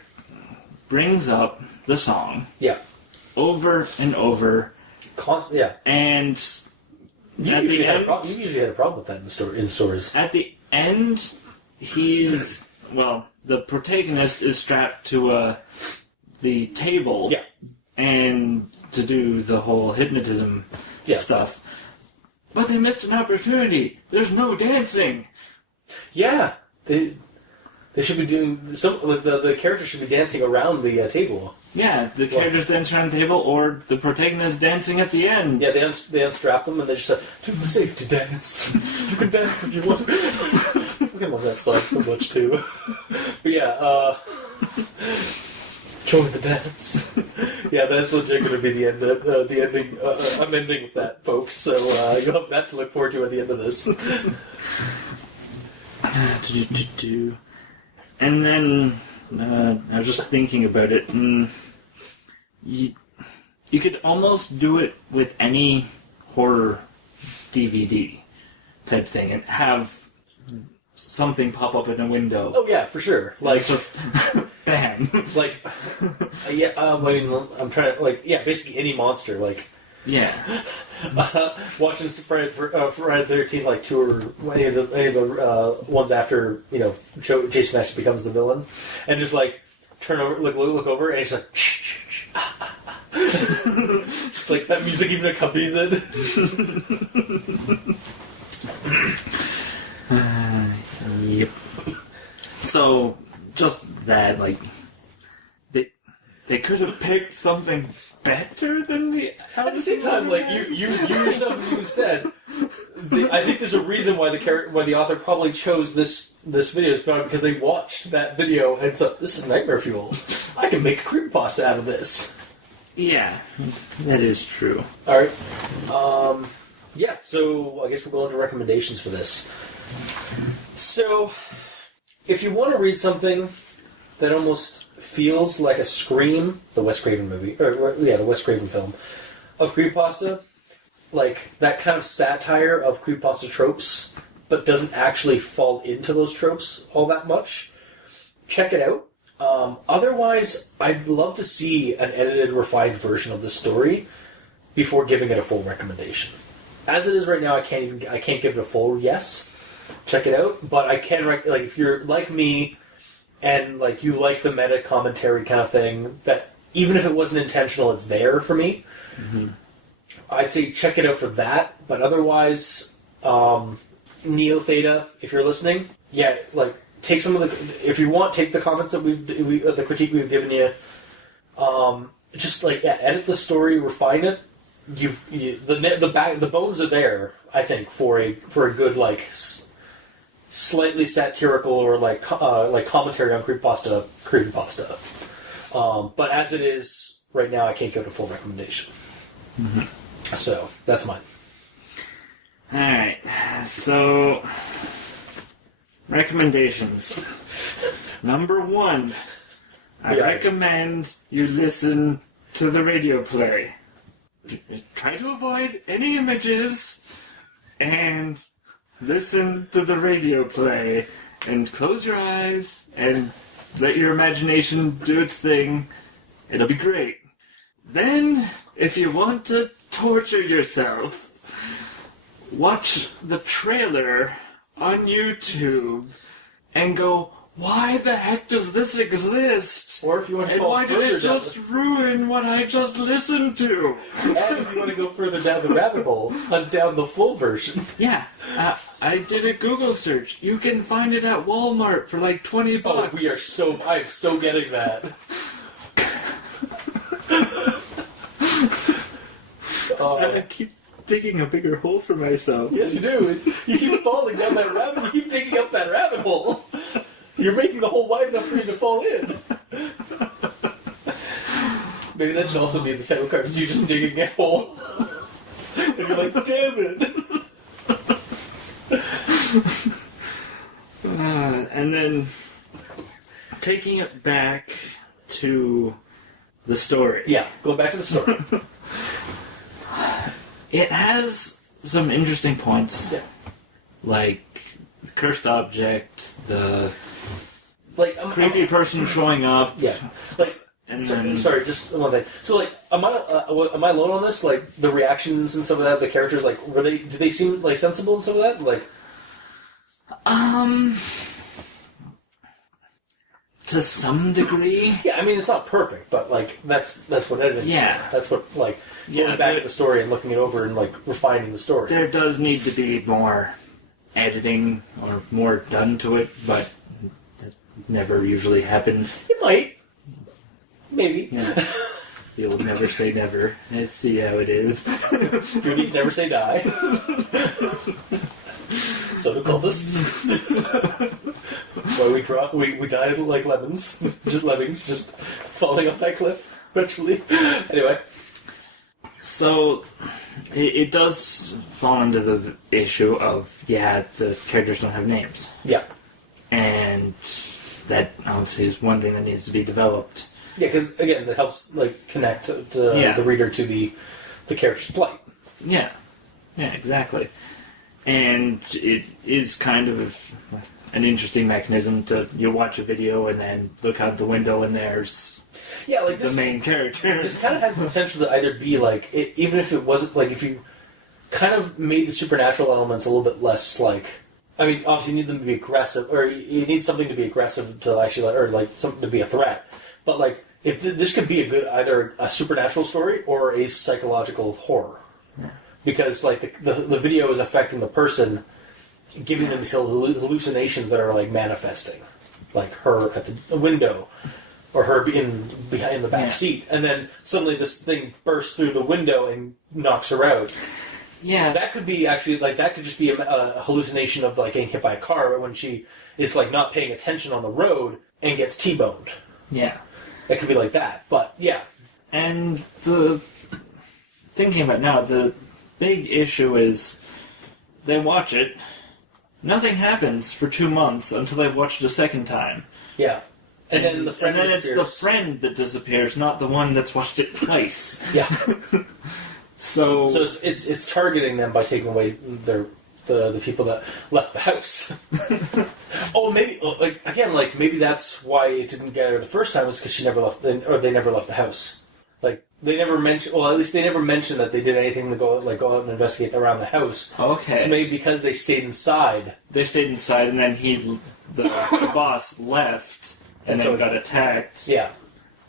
brings up the song Yeah. over and over. Yeah. And You at usually, the had a end, you usually had a problem with that in stores. at the end, he's... Well, the protagonist is strapped to the table. Yeah. And to do the whole hypnotism stuff. But they missed an opportunity. There's no dancing. Yeah. They should be doing some. The character should be dancing around the table. Yeah, the characters dance around the table, or the protagonist dancing at the end. Yeah, they unstrap them and they just say, "Do the safety dance. You can dance if you want to." I fucking love that song so much too. But yeah, join the dance. Yeah, that's legit going to be the end. The ending. I'm ending with that, folks. So you'll have that to look forward to at the end of this. And then I was just thinking about it. And you could almost do it with any horror DVD type thing and have something pop up in a window. Oh yeah, for sure. Like just bam. Like yeah. I mean, I'm trying to basically any monster like. Yeah. Watching Friday the 13th, like two or any of the ones after Jason actually becomes the villain, and just like turn over, look over, and it's like just like that music even accompanies it. Yep. So just that, like they could have picked something better than the. At the same time, like you yourself even said, I think there's a reason why the author probably chose this video is probably because they watched that video and said, "This is nightmare fuel. I can make a creepypasta out of this." Yeah, that is true. All right. Yeah. So I guess we're going to recommendations for this. So, if you want to read something that almost feels like a Scream, the Wes Craven movie, the Wes Craven film, of creepypasta, like that kind of satire of creepypasta tropes, but doesn't actually fall into those tropes all that much, check it out. Otherwise, I'd love to see an edited, refined version of the story before giving it a full recommendation. As it is right now, I can't give it a full yes. Check it out, but I can if you're like me and like you like the meta commentary kind of thing, that even if it wasn't intentional, it's there for me. Mm-hmm. I'd say check it out for that, but otherwise, Neo Theta, if you're listening, take some of the, if you want, take the comments that the critique we've given you, edit the story, refine it. The bones are there, I think, for a good slightly satirical or commentary on creepypasta. But as it is right now, I can't go to full recommendation. Mm-hmm. So that's mine. All right. So recommendations. Number 1, I recommend you listen to the radio play. Try to avoid any images and listen to the radio play and close your eyes and let your imagination do its thing. It'll be great. Then, if you want to torture yourself, watch the trailer on YouTube and go, why the heck does this exist? Or if you want to and fall why further did it just ruin what I just listened to? And if you want to go further down the rabbit hole, hunt down the full version. Yeah, I did a Google search. You can find it at Walmart for like $20. Oh, I'm so getting that. I keep digging a bigger hole for myself. Yes, you do. You keep falling down that rabbit. You keep digging up that rabbit hole. You're making the hole wide enough for you to fall in. Maybe that should also be the title card. Is you just digging a hole, and you're like, "Damn it!" And then taking it back to the story. Yeah, going back to the story. It has some interesting points. Yeah. Like the cursed object, the creepy I'm person showing up. Yeah. And sorry, just one thing. So, am I alone on this? Like, the reactions and stuff like that, the characters, do they seem, sensible and stuff like that? To some degree. Yeah, I mean, it's not perfect, but, that's what editing is. Yeah. That's what, going back at the story and looking it over and, refining the story. There does need to be more editing or more done to it, but that never usually happens. It might. Maybe. Yeah. You'll never say never. I see how it is. Goonies never say die. So do cultists. Why we died like lemons. Just lemmings, just falling off that cliff eventually. Anyway. So, it does fall into the issue of, the characters don't have names. Yeah. And that obviously is one thing that needs to be developed. Yeah, because, again, that helps, connect the reader to the character's plight. Yeah. Yeah, exactly. And it is kind of an interesting mechanism you watch a video and then look out the window and there's the main character. This kind of has the potential to either be, even if it wasn't, if you kind of made the supernatural elements a little bit less, I mean, obviously you need them to be aggressive, or you need something to be aggressive to actually, or something to be a threat. But if this could be either a supernatural story or a psychological horror, because the video is affecting the person, giving them these hallucinations that are manifesting, like her at the window, or her behind the back seat, and then suddenly this thing bursts through the window and knocks her out. Yeah, that could be actually that could just be a hallucination of getting hit by a car when she is not paying attention on the road and gets T-boned. Yeah, that could be like that. But yeah, and thinking about it now, the big issue is they watch it, nothing happens for 2 months until they watch it a second time. Yeah, and then the friend disappears. It's the friend that disappears, not the one that's watched it twice. Yeah. So it's targeting them by taking away their the people that left the house. Oh, maybe maybe that's why it didn't get her the first time was because she never left, or they never left the house. Like they never mentioned. Well, at least they never mentioned that they did anything to go out and investigate around the house. Okay. So maybe because they stayed inside. They stayed inside, and then the boss left, and then got attacked. Yeah.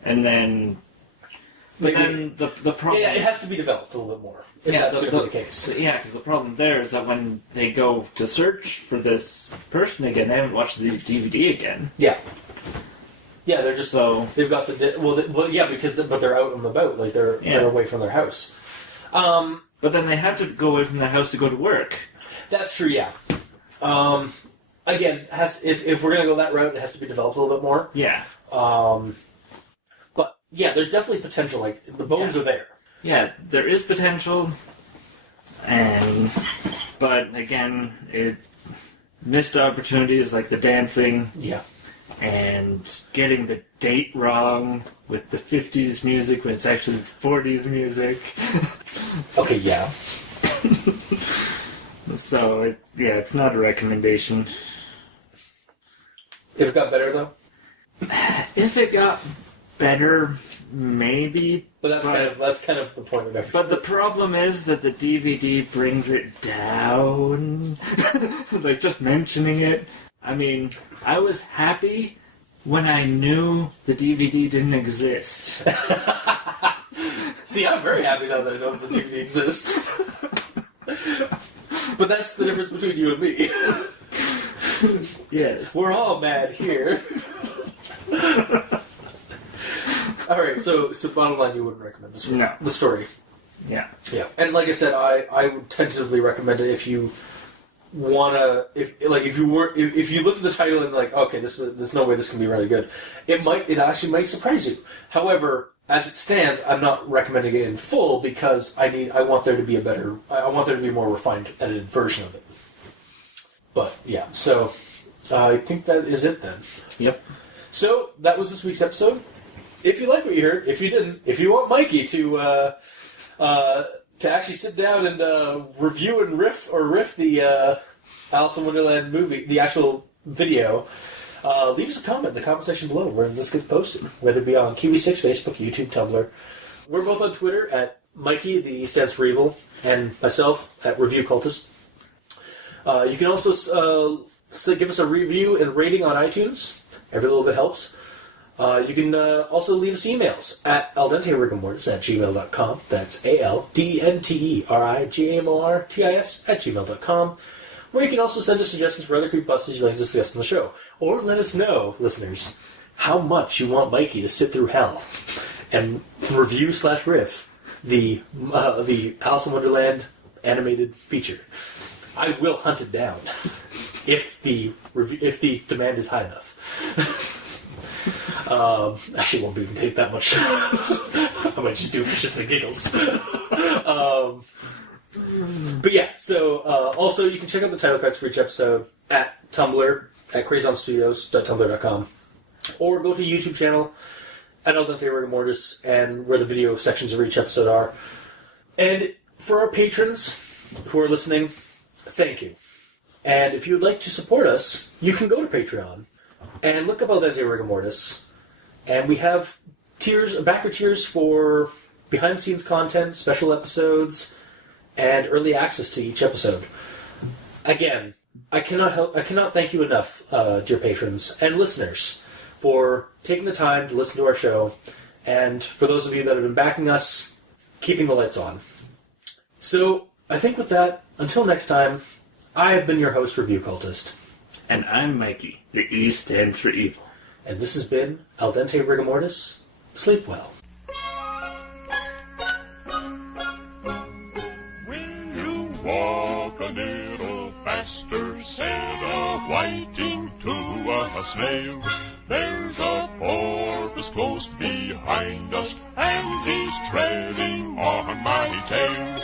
And then. But then the problem... Yeah, it has to be developed a little bit more, if that's going to be the case. Yeah, because the problem there is that when they go to search for this person again, they haven't watched the DVD again. Yeah. Yeah, they're just... They've got the... but they're out and about, like they're away from their house. But then they have to go away from their house to go to work. That's true, yeah. Again, if we're going to go that route, it has to be developed a little bit more. Yeah. Yeah, there's definitely potential. Like, the bones are there. Yeah, there is potential. But, again, it missed opportunities like the dancing. Yeah. And getting the date wrong with the 50s music when it's actually the 40s music. Okay, yeah. So, it's not a recommendation. If it got better, though? If it got better, maybe. But that's kind of the point of everything. But the problem is that the DVD brings it down. Like, just mentioning it. I mean, I was happy when I knew the DVD didn't exist. See, I'm very happy now that I know the DVD exists. But that's the difference between you and me. Yes. We're all mad here. Alright, so bottom line, you wouldn't recommend this one? No. The story? Yeah. Yeah. And like I said, I would tentatively recommend it if you wanna... If you look at the title and like, okay, there's no way this can be really good, it actually might surprise you. However, as it stands, I'm not recommending it in full because I want there to be a more refined, edited version of it. But, yeah, so I think that is it then. Yep. So, that was this week's episode. If you like what you heard, if you didn't, if you want Mikey to actually sit down and review and riff the Alice in Wonderland movie, the actual video, leave us a comment in the comment section below where this gets posted, whether it be on Kiwi6, Facebook, YouTube, Tumblr. We're both on Twitter at Mikey, the E stands for evil, and myself at Review Cultist. You can also give us a review and rating on iTunes. Every little bit helps. You can also leave us emails at aldenterigamortis@gmail.com. That's aldenterigamortis@gmail.com. Where you can also send us suggestions for other creepypastas you'd like to discuss on the show. Or let us know, listeners, how much you want Mikey to sit through hell and review/riff the Alice in Wonderland animated feature. I will hunt it down if the demand is high enough. Actually, it won't even take that much. I might just do it for shits and giggles. But yeah, so also you can check out the title cards for each episode at Tumblr at crazonstudios.tumblr.com, or go to YouTube channel at Al Dente Rigor Mortis, and where the video sections of each episode are. And for our patrons who are listening, thank you. And if you would like to support us, you can go to Patreon and look up Al Dente Rigor Mortis. And we have backer tiers for behind-the-scenes content, special episodes, and early access to each episode. Again, I cannot thank you enough, dear patrons and listeners, for taking the time to listen to our show, and for those of you that have been backing us, keeping the lights on. So, I think with that, until next time, I have been your host, Review Cultist. And I'm Mikey. The E stands for evil. And this has been Al Dente Rigor Mortis. Sleep well. When you walk a little faster, said a whiting to a snail. There's a porpoise close behind us, and he's treading on my tail.